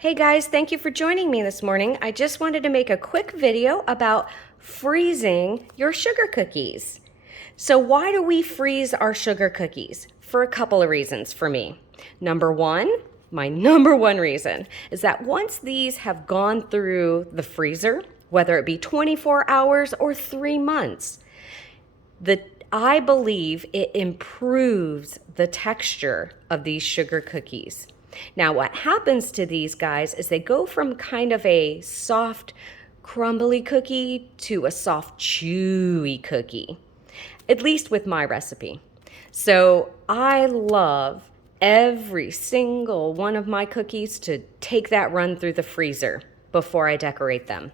Hey guys, thank you for joining me this morning. I just wanted to make a quick video about freezing your sugar cookies. So why do we freeze our sugar cookies? For a couple of reasons for me. Number one, my number one reason is that once these have gone through the freezer, whether it be 24 hours or 3 months, I believe it improves the texture of these sugar cookies. Now, what happens to these guys is they go from kind of a soft, crumbly cookie to a soft, chewy cookie, at least with my recipe. So I love every single one of my cookies to take that run through the freezer before I decorate them.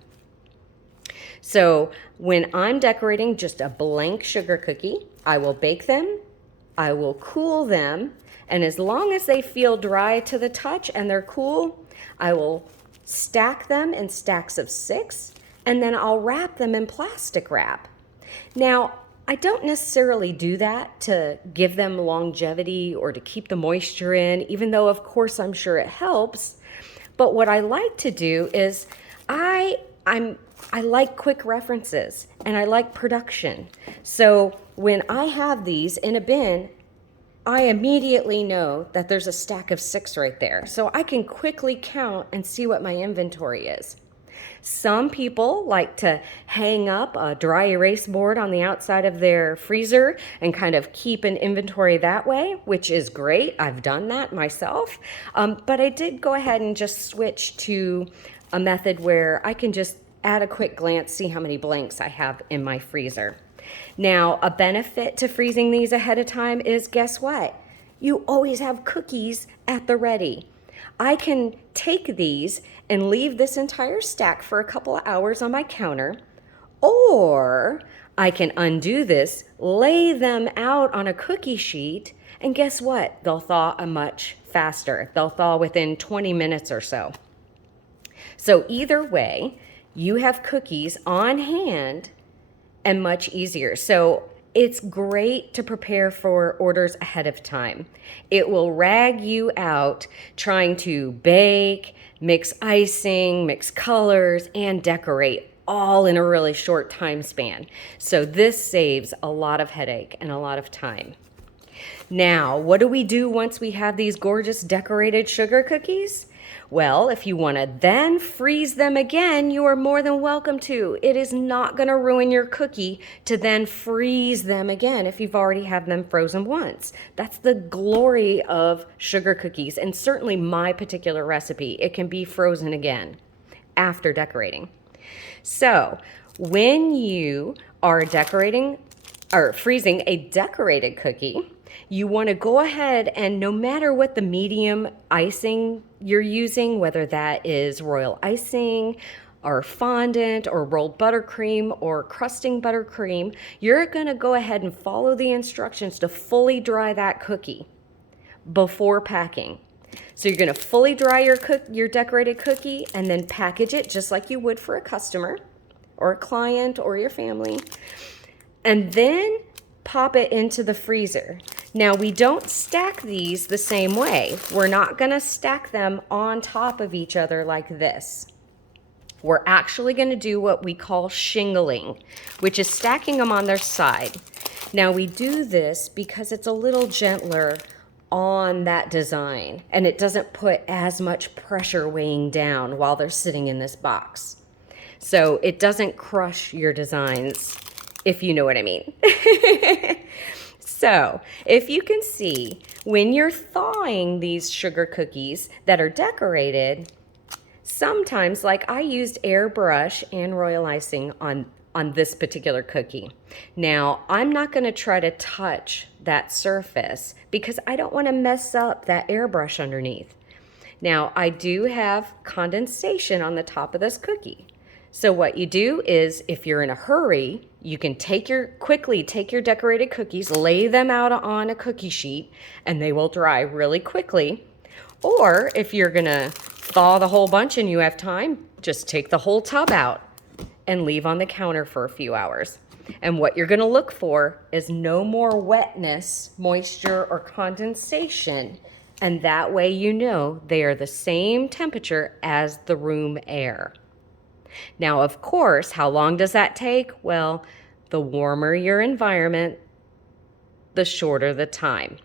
So when I'm decorating just a blank sugar cookie, I will bake them, I will cool them, and as long as they feel dry to the touch and they're cool, I will stack them in stacks of 6, and then I'll wrap them in plastic wrap. Now, I don't necessarily do that to give them longevity or to keep the moisture in, even though of course I'm sure it helps. But what I like to do is I like quick references and I like production. So when I have these in a bin, I immediately know that there's a stack of 6 right there. So I can quickly count and see what my inventory is. Some people like to hang up a dry erase board on the outside of their freezer and kind of keep an inventory that way, which is great. I've done that myself. But I did go ahead and just switch to a method where I can just at a quick glance see how many blanks I have in my freezer. Now, a benefit to freezing these ahead of time is, guess what? You always have cookies at the ready. I can take these and leave this entire stack for a couple of hours on my counter, or I can undo this, lay them out on a cookie sheet, and guess what? They'll thaw much faster. They'll thaw within 20 minutes or so. So either way, you have cookies on hand and much easier. So it's great to prepare for orders ahead of time. It will rag you out trying to bake, mix icing, mix colors, and decorate all in a really short time span. So this saves a lot of headache and a lot of time. Now, what do we do once we have these gorgeous decorated sugar cookies? Well, if you want to then freeze them again, you are more than welcome to. It is not going to ruin your cookie to then freeze them again if you've already had them frozen once. That's the glory of sugar cookies, and certainly my particular recipe. It can be frozen again after decorating. So when you are decorating or freezing a decorated cookie, you want to go ahead and no matter what the medium icing you're using, whether that is royal icing or fondant or rolled buttercream or crusting buttercream, you're going to go ahead and follow the instructions to fully dry that cookie before packing. So you're going to fully dry your decorated cookie and then package it just like you would for a customer or a client or your family. And then pop it into the freezer. Now, we don't stack these the same way. We're not going to stack them on top of each other like this. We're actually going to do what we call shingling, which is stacking them on their side. Now, we do this because it's a little gentler on that design, and it doesn't put as much pressure weighing down while they're sitting in this box. So it doesn't crush your designs, if you know what I mean. So if you can see, when you're thawing these sugar cookies that are decorated, sometimes, like I used airbrush and royal icing on this particular cookie. Now, I'm not going to try to touch that surface because I don't want to mess up that airbrush underneath. Now, I do have condensation on the top of this cookie. So what you do is, if you're in a hurry, you can quickly take your decorated cookies, lay them out on a cookie sheet, and they will dry really quickly. Or if you're gonna thaw the whole bunch and you have time, just take the whole tub out and leave on the counter for a few hours. And what you're gonna look for is no more wetness, moisture, or condensation And that way you know they are the same temperature as the room air. Now, of course, how long does that take? Well, the warmer your environment, the shorter the time.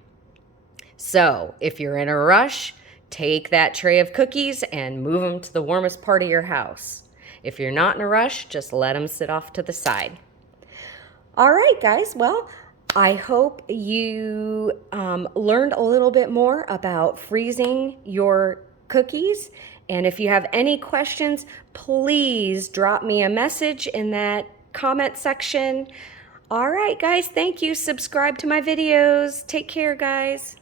So if you're in a rush, take that tray of cookies and move them to the warmest part of your house. If you're not in a rush, just let them sit off to the side. All right, guys. Well, I hope you learned a little bit more about freezing your cookies. And if you have any questions, please drop me a message in that comment section. All right, guys. Thank you. Subscribe to my videos. Take care, guys.